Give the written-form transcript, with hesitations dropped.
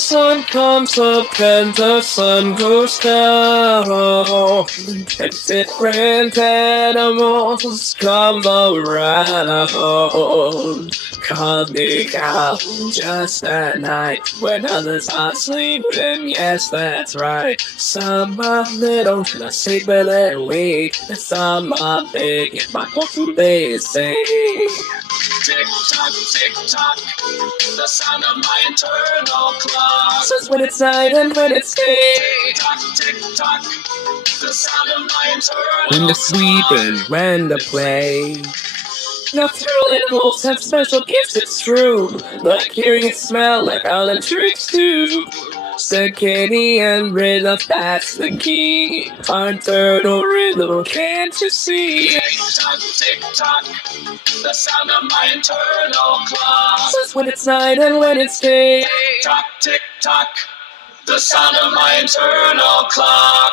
sun comes up and the sun goes down, and different animals come around, coming out just at night when others are sleeping. Yes, that's right. Some are little, not sleeping and weak. Some are big, but what do they say? Tick tock, the sound of my internal clock. Says when it's night and when it's day. Tick tock, the sound of my internal clock. When to sleep and when to play. Nocturnal animals have special gifts, it's true. Like hearing and smell, like island tricks too. Circadian rhythm, that's the key. Our internal rhythm, can't you see? Tick tock, the sound of my internal clock. Says when it's night and when it's day. Tick tock, the sound of my internal clock.